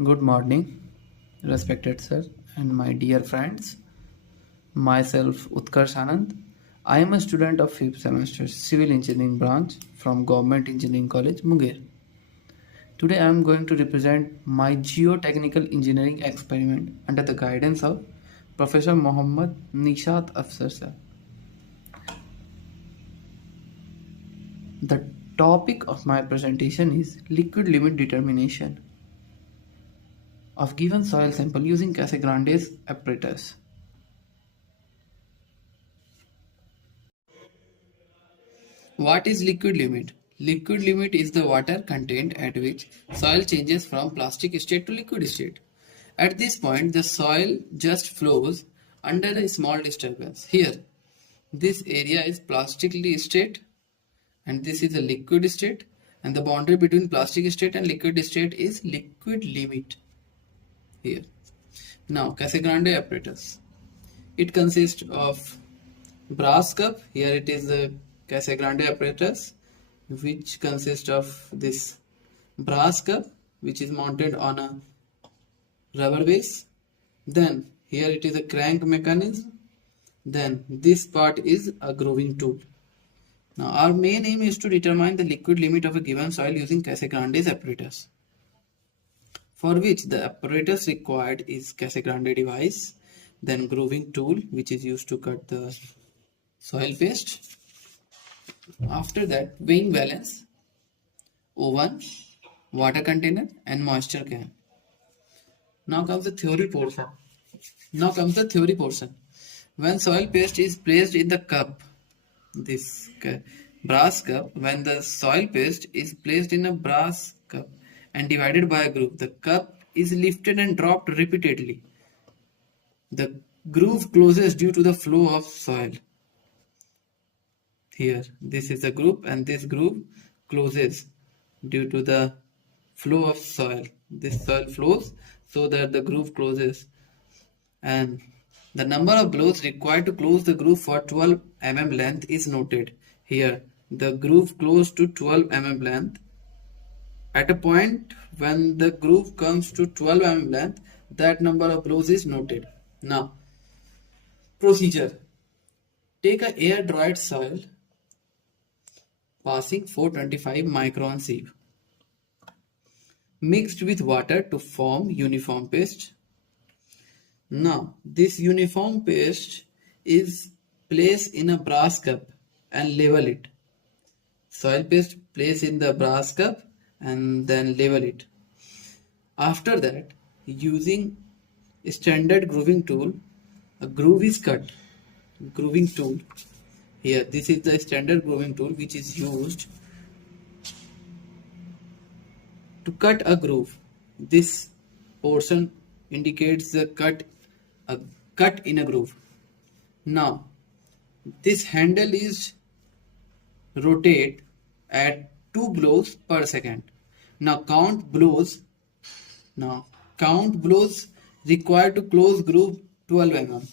Good morning, respected sir, and my dear friends. Myself, Utkarsh Anand. I am a student of 5th semester Civil Engineering branch from Government Engineering College, Munger. Today I am going to represent my geotechnical engineering experiment under the guidance of Professor Mohammad Nishat Afsar sir. The topic of my presentation is liquid limit determination of given soil sample using Casagrande's apparatus. What is liquid limit? Liquid limit is the water content at which soil changes from plastic state to liquid state. At this point, the soil just flows under a small disturbance. Here, this area is plastically state and this is a liquid state, and the boundary between plastic state and liquid state is liquid limit. Here. Now, Casagrande apparatus. It consists of brass cup. Here it is the Casagrande apparatus, which consists of this brass cup, which is mounted on a rubber base. Then here it is a crank mechanism. Then this part is a grooving tool. Now our main aim is to determine the liquid limit of a given soil using Casagrande's apparatus, for which the apparatus required is Casagrande device, then grooving tool, which is used to cut the soil paste. After that, weighing balance, oven, water container and moisture can. Now comes the theory portion. When soil paste is placed in the cup, this brass cup, when the soil paste is placed in a brass cup and divided by a groove, the cup is lifted and dropped repeatedly. The groove closes due to the flow of soil. Here, this is the groove and this groove closes due to the flow of soil. This soil flows so that the groove closes, and the number of blows required to close the groove for 12 mm length is noted. Here, the groove closed to 12 mm length. At a point when the groove comes to 12 mm length, that number of blows is noted. Now, procedure. Take a air dried soil passing 425 micron sieve mixed with water to form uniform paste. Now this uniform paste is placed in a brass cup and label it. Soil paste placed in the brass cup and then label it. After that, using a standard grooving tool, a groove is cut. Grooving tool. Here, this is the standard grooving tool which is used to cut a groove. This portion indicates the cut in a groove. Now, this handle is rotate at 2 blows per second. Now count blows required to close groove 12 mm.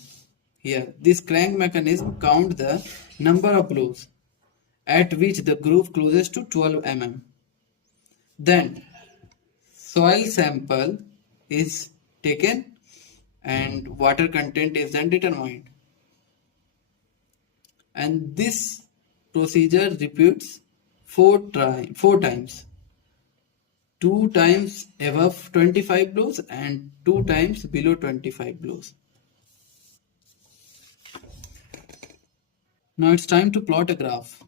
Here, this crank mechanism count the number of blows at which the groove closes to 12 mm. Then, soil sample is taken and water content is then determined. And this procedure repeats 4 times. 2 times above 25 blows and 2 times below 25 blows. Now it's time to plot a graph.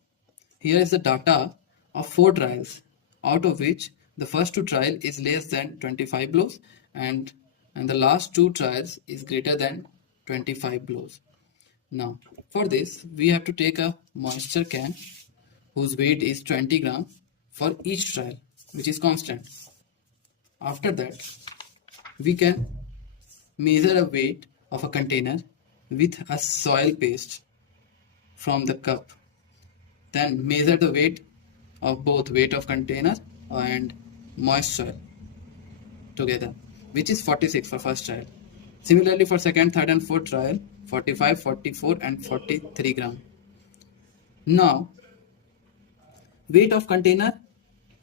Here is the data of 4 trials, out of which the first 2 trials is less than 25 blows and the last 2 trials is greater than 25 blows. Now for this we have to take a moisture can whose weight is 20 gram for each trial, which is constant. After that, we can measure a weight of a container with a soil paste from the cup. Then measure the weight of both weight of container and moist soil together, which is 46 for first trial. Similarly for second, third and fourth trial, 45, 44 and 43 gram. Now, weight of container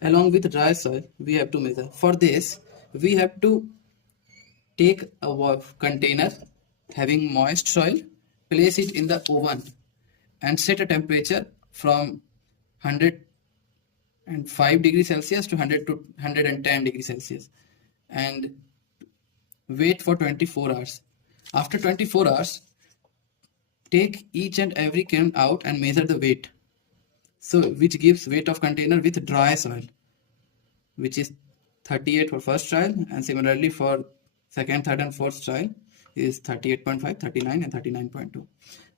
along with dry soil we have to measure. For this, we have to take a container having moist soil, place it in the oven and set a temperature from 105 degrees Celsius to 100 to 110 degrees Celsius and wait for 24 hours. After 24 hours, take each and every can out and measure the weight. So which gives weight of container with dry soil, which is 38 for first trial, and similarly for second, third and fourth trial is 38.5, 39 and 39.2.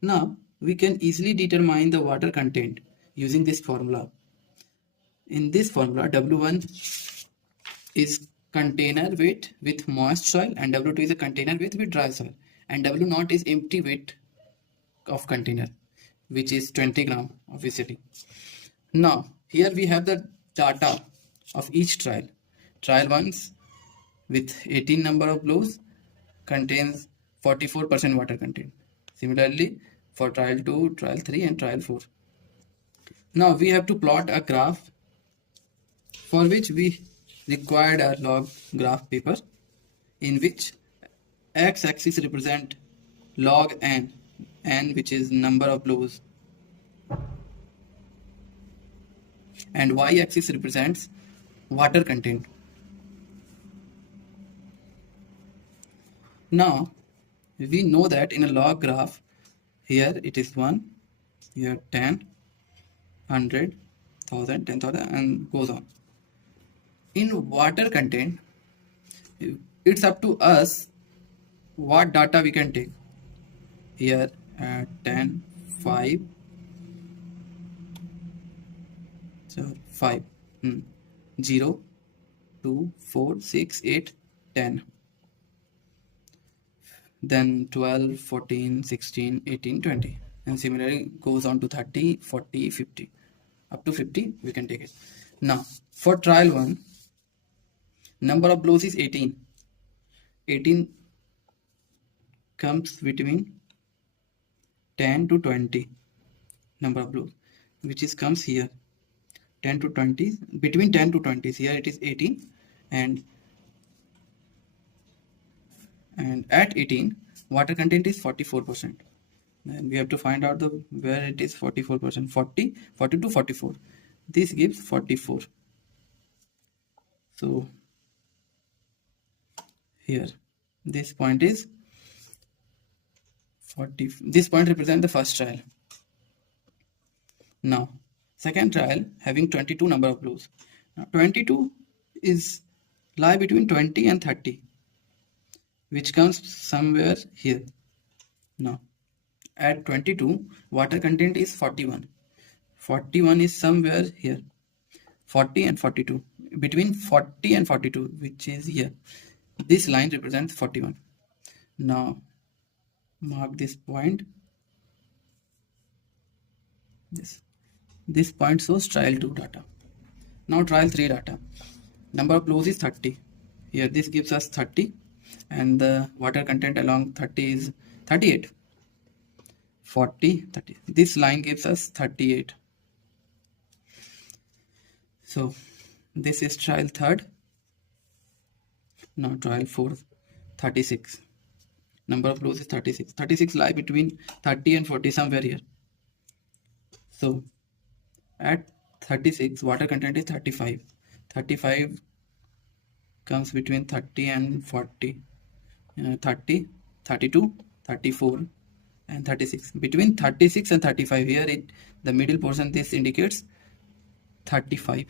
Now we can easily determine the water content using this formula. In this formula, W1 is container weight with moist soil and W2 is a container weight with dry soil, and W0 is empty weight of container, which is 20 gram obviously. Now here we have the data of each trial. Trial 1 with 18 number of blows contains 44% water content. Similarly for trial 2, trial 3 and trial 4. Now we have to plot a graph, for which we required a log graph paper in which x-axis represent log n which is number of blows, and y-axis represents water content. Now we know that in a log graph, here it is 1, here 10, 100, 1000, 10,000 and goes on. In water content, it's up to us what data we can take. Here 10, 5, so 5, 0, 2, 4, 6, 8, 10. Then 12, 14, 16, 18, 20. And similarly goes on to 30, 40, 50. Up to 50 we can take it. Now for trial 1, number of blows is 18. 18 comes between 10 to 20 number of blows, which is comes here 10 to 20, between 10 to 20. Here it is 18 and at 18 water content is 44%. Then we have to find out the where it is 44%. 40 to 44. This gives 44. So here this point is 40. This point represents the first trial. Now second trial having 22 number of blows. Now 22 is lie between 20 and 30, which comes somewhere here. Now at 22 water content is 41. 41 is somewhere here. 40 and 42, between 40 and 42, which is here. This line represents 41. Now mark this point. This point shows trial 2 data. Now trial 3 data. Number of blows is 30. Here this gives us 30 and the water content along 30 is 38. 40, 30. This line gives us 38. So this is trial 3rd. Now trial 4th, 36. Number of blows is 36. 36 lie between 30 and 40 somewhere here. So at 36 water content is 35. 35 comes between 30 and 40. 30, 32, 34 and 36. Between 36 and 35 here the middle portion, this indicates 35.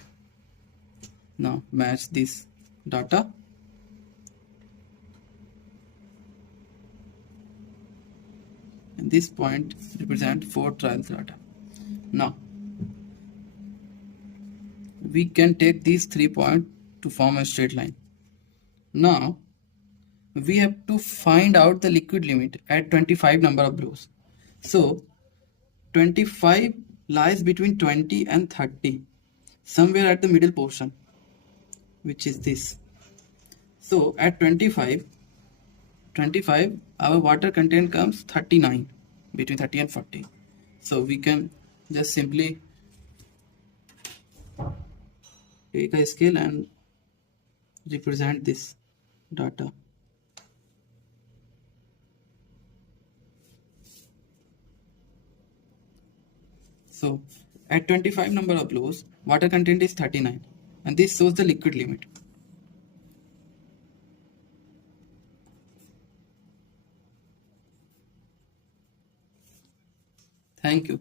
Now match this data. And this point represents 4 trials data. Now we can take these 3 points to form a straight line. Now we have to find out the liquid limit at 25 number of blows. So 25 lies between 20 and 30, somewhere at the middle portion, which is this. So at 25 our water content comes 39, between 30 and 40. So we can just simply take a scale and represent this. data. So at 25 number of blows, water content is 39, and this shows the liquid limit. Thank you.